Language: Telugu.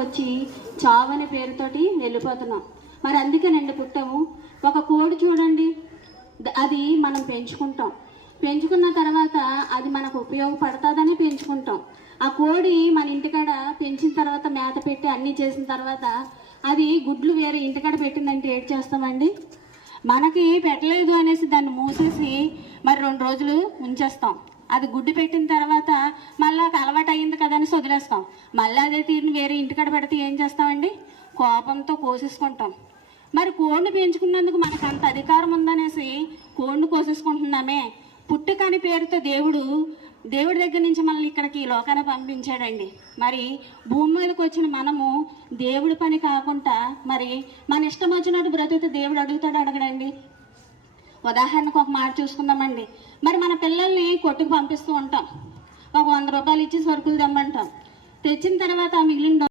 వచ్చి చావు అనే పేరుతోటి వెళ్ళిపోతున్నాం. మరి అందుకేనండి పుట్టాము. ఒక కోడి చూడండి, అది మనం పెంచుకున్న తర్వాత అది మనకు ఉపయోగపడుతుందని పెంచుకుంటాం. ఆ కోడి మన ఇంటికాడ పెంచిన తర్వాత మేత పెట్టి అన్నీ చేసిన తర్వాత అది గుడ్లు వేరే ఇంటికాడ పెట్టిందంటే ఏడ్ చేస్తామండి. మనకి పెట్టలేదు అనేసి దాన్ని మూసేసి మరి 2 రోజులు ఉంచేస్తాం. అది గుడ్డు పెట్టిన తర్వాత మళ్ళీ అలవాటు అయ్యింది కదా అని వదిలేస్తాం. మళ్ళీ అదే తీరుని వేరే ఇంటికాడ పెడితే ఏం చేస్తామండి? కోపంతో కోసేసుకుంటాం. మరి కోడిని పెంచుకున్నందుకు మనకు అంత అధికారం ఉందనేసి కోడిని కోసేసుకుంటున్నామే. పుట్టుకని పేరుతో దేవుడి దగ్గర నుంచి మనల్ని ఇక్కడికి లోకాన్ని పంపించాడండి. మరి భూమి మీదకి వచ్చిన మనము దేవుడి పని కాకుండా మరి మన ఇష్టం వచ్చినట్టు బ్రతుకుతే దేవుడు అడగడండి. ఉదాహరణకు ఒక మాట చూసుకుందామండి. మరి మన పిల్లల్ని కొట్టుకు పంపిస్తూ ఉంటాం. ఒక 100 రూపాయలు ఇచ్చి సరుకులు తెమ్మంటాం. తెచ్చిన తర్వాత మిగిలిన